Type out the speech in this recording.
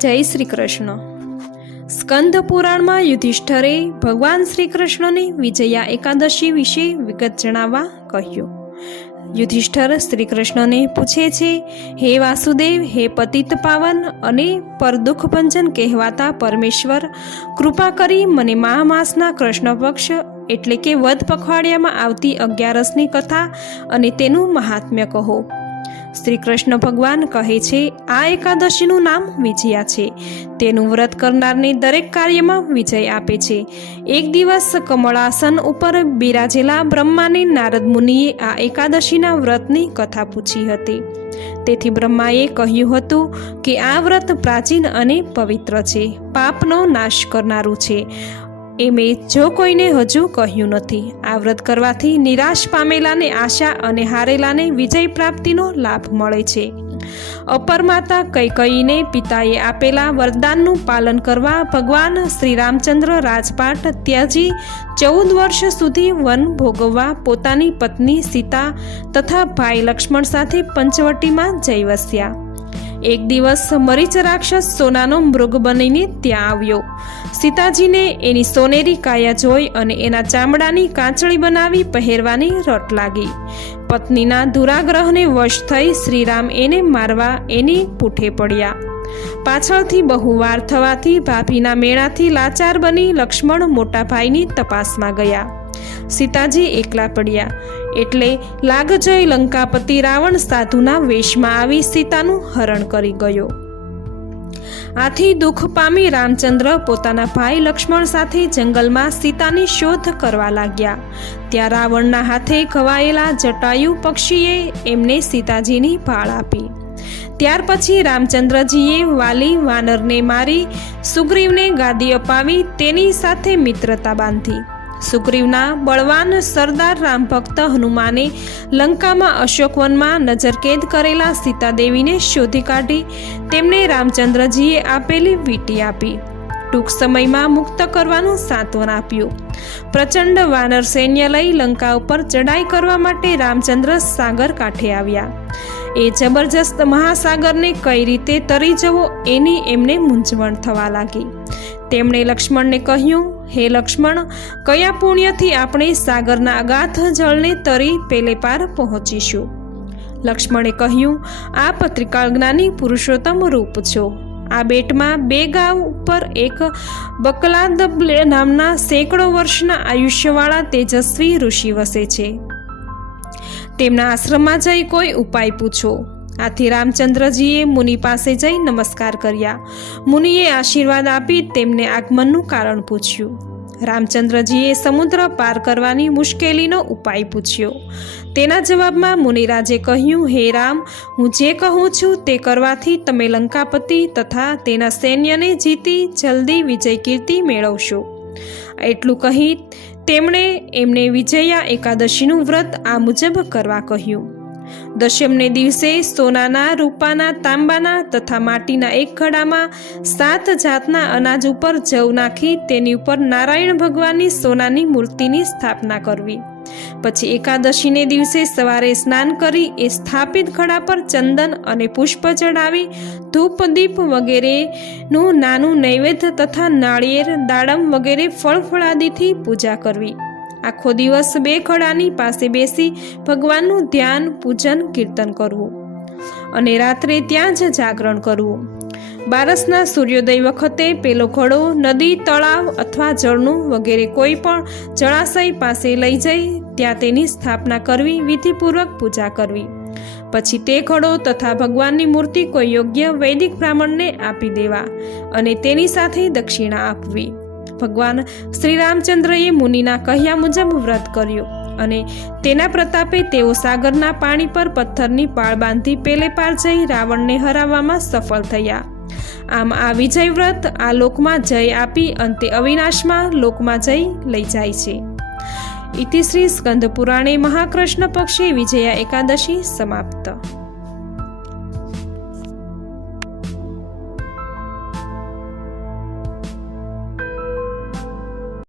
જય શ્રી કૃષ્ણ. સ્કંદ પુરાણમાં યુધિષ્ઠરે ભગવાન શ્રી કૃષ્ણને વિજયા એકાદશી વિશે વિગત જણાવવા કહ્યું. યુધિષ્ઠર શ્રી કૃષ્ણને પૂછે છે, હે વાસુદેવ, હે પતિત પાવન અને પરદુઃખભંજન કહેવાતા પરમેશ્વર, કૃપા કરી મને મહામાસના કૃષ્ણ પક્ષ એટલે કે વધ પખવાડિયામાં આવતી અગિયારસની કથા અને તેનું મહાત્મ્ય કહો. શ્રી કૃષ્ણ ભગવાન કહે છે, આ એકાદશીનું નામ વિજયા છે. તેનું વ્રત કરનારને દરેક કાર્યમાં વિજય આપે છે. એક દિવસ કમળાસન ઉપર બિરાજેલા બ્રહ્માને નારદ મુનિએ આ એકાદશીના વ્રતની કથા પૂછી હતી. તેથી બ્રહ્માએ કહ્યું હતું કે આ વ્રત પ્રાચીન અને પવિત્ર છે. પાપનો નાશ કરનારું છે. એ મેં જો કોઈને હજુ કહ્યું નથી. આ વ્રત કરવાથી નિરાશ પામેલાને આશા અને હારેલાને વિજય પ્રાપ્તિનો લાભ મળે છે. અપર માતા કૈકઈને પિતાએ આપેલા વરદાનનું પાલન કરવા ભગવાન શ્રી રામચંદ્ર રાજપાટ ત્યાજી ચૌદ વર્ષ સુધી વન ભોગવવા પોતાની પત્ની સીતા તથા ભાઈ લક્ષ્મણ સાથે પંચવટીમાં જઈ વસ્યા. એક દિવસ મરીચ રાક્ષસ સોનાનો મૃગ બનીને ત્યાં આવ્યો. સીતાજીને એની સોનેરી કાયા જોઈ અને એના ચામડાની કાંચળી બનાવી પહેરવાની રટ લાગી. પત્નીના દુરાગ્રહને વશ થઈ શ્રીરામ એને મારવા એની પૂઠે પડ્યા. પાછળથી બહુ વાર થવાથી ભાભીના મેળાથી લાચાર બની લક્ષ્મણ મોટાભાઈની તપાસમાં ગયા. સીતાજી એકલા પડ્યા. એટલે લાગજય લંકાપતિ રાવણ સાધુના વેશમાં આવી સીતાનું હરણ કરી ગયો. આથી દુઃખ પામી રામચંદ્ર પોતાના ભાઈ લક્ષ્મણ સાથે જંગલમાં સીતાની શોધ કરવા લાગ્યા. ત્યાં રાવણના હાથે ખવાયેલા જટાયુ પક્ષીએ એમને સીતાજીની ભાળ આપી. ત્યાર પછી રામચંદ્રજીએ વાલી વાનરને મારી, સુગ્રીવને ગાદી અપાવી, તેની સાથે મિત્રતા બાંધી. સુગ્રીવના બળવાન સરદાર રામભક્ત હનુમાને લંકામાં અશોકવનમાં નજરકેદ કરેલા સીતાદેવીને શોધી કાઢી તેમને રામચંદ્રજીએ આપેલી વીંટી આપી. ટૂંક સમયમાં મુક્ત કરવાનું સાંત્વન આપ્યું. પ્રચંડ વાનર સૈન્ય લઈ લંકા ઉપર ચડાઈ કરવા માટે રામચંદ્ર સાગર કાંઠે આવ્યા. એ જબરજસ્ત મહાસાગરને કઈ રીતે તરી જવો એની એમને મૂંઝવણ થવા લાગી. તેમણે લક્ષ્મણને કહ્યું, હે લક્ષ્મણ, કયા પુણ્યથી આપણે સાગરના અગાથ જળને તરી પેલે પાર પહોંચીશું? લક્ષ્મણે કહ્યું, આ પત્રિકાળ જ્ઞાની પુરુષોત્તમ રૂપ છો. આ બેટમાં બે ગાંવ ઉપર એક બકલાદ નામના સેંકડો વર્ષના આયુષ્યવાળા તેજસ્વી ઋષિ વસે છે. તેમના આશ્રમમાં જઈ કોઈ ઉપાય પૂછો. આથી રામચંદ્રજીએ મુનિ પાસે જઈ નમસ્કાર કર્યા. મુનિએ આશીર્વાદ આપી તેમને આગમનનું કારણ પૂછ્યું. રામચંદ્રજીએ સમુદ્ર પાર કરવાની મુશ્કેલીનો ઉપાય પૂછ્યો. તેના જવાબમાં મુનિરાજે કહ્યું, હે રામ, હું જે કહું છું તે કરવાથી તમે લંકાપતિ તથા તેના સૈન્યને જીતી જલ્દી વિજય કીર્તિ મેળવશો. એટલું કહી તેમણે એમને વિજયા એકાદશીનું વ્રત આ મુજબ કરવા કહ્યું. દશમને દિવસે સોનાના, રૂપાના, તાંબાના તથા માટીના એક ઘડામાં સાત જાતના અનાજ ઉપર જવ નાખી તેની ઉપર નારાયણ ભગવાનની સોનાની મૂર્તિની સ્થાપના કરવી. પછી એકાદશીને દિવસે સવારે સ્નાન કરી એ સ્થાપિત ઘડા પર ચંદન અને પુષ્પ ચડાવી ધૂપ, દીપ વગેરેનું નાનું નૈવેદ્ય તથા નાળિયેર, દાડમ વગેરે ફળફળાદીથી પૂજા કરવી. આખો દિવસ બે ખડાની પાસે બેસી ભગવાનનું ધ્યાન, પૂજન, કીર્તન કરવું અને રાત્રે ત્યાં જ જાગરણ કરવું. બારસના સૂર્યોદય વખતે પેલો ઘડો, નદી, તળાવ અથવા જળનું વગેરે કોઈ પણ જળાશય પાસે લઈ જઈ ત્યાં તેની સ્થાપના કરવી, વિધિપૂર્વક પૂજા કરવી. પછી તે ઘડો તથા ભગવાનની મૂર્તિ કોઈ યોગ્ય વૈદિક બ્રાહ્મણને આપી દેવા અને તેની સાથે દક્ષિણા આપવી. ભગવાન શ્રી રામચંદ્રએ મુનિના કહ્યા મુજબ વ્રત કર્યું અને તેના પ્રતાપે તેઓ સાગરના પાણી પર પથ્થરની પાળ બાંધી પેલે પાર જઈ રાવણને હરાવવામાં સફળ થયા. આમ આ વિજય વ્રત આ લોકમાં જય આપી અંતે અવિનાશમાં લોકમાં જઈ લઈ જાય છે. ઇતિશ્રી સ્કંદ પુરાણે મહાકૃષ્ણ પક્ષે વિજયા એકાદશી સમાપ્ત.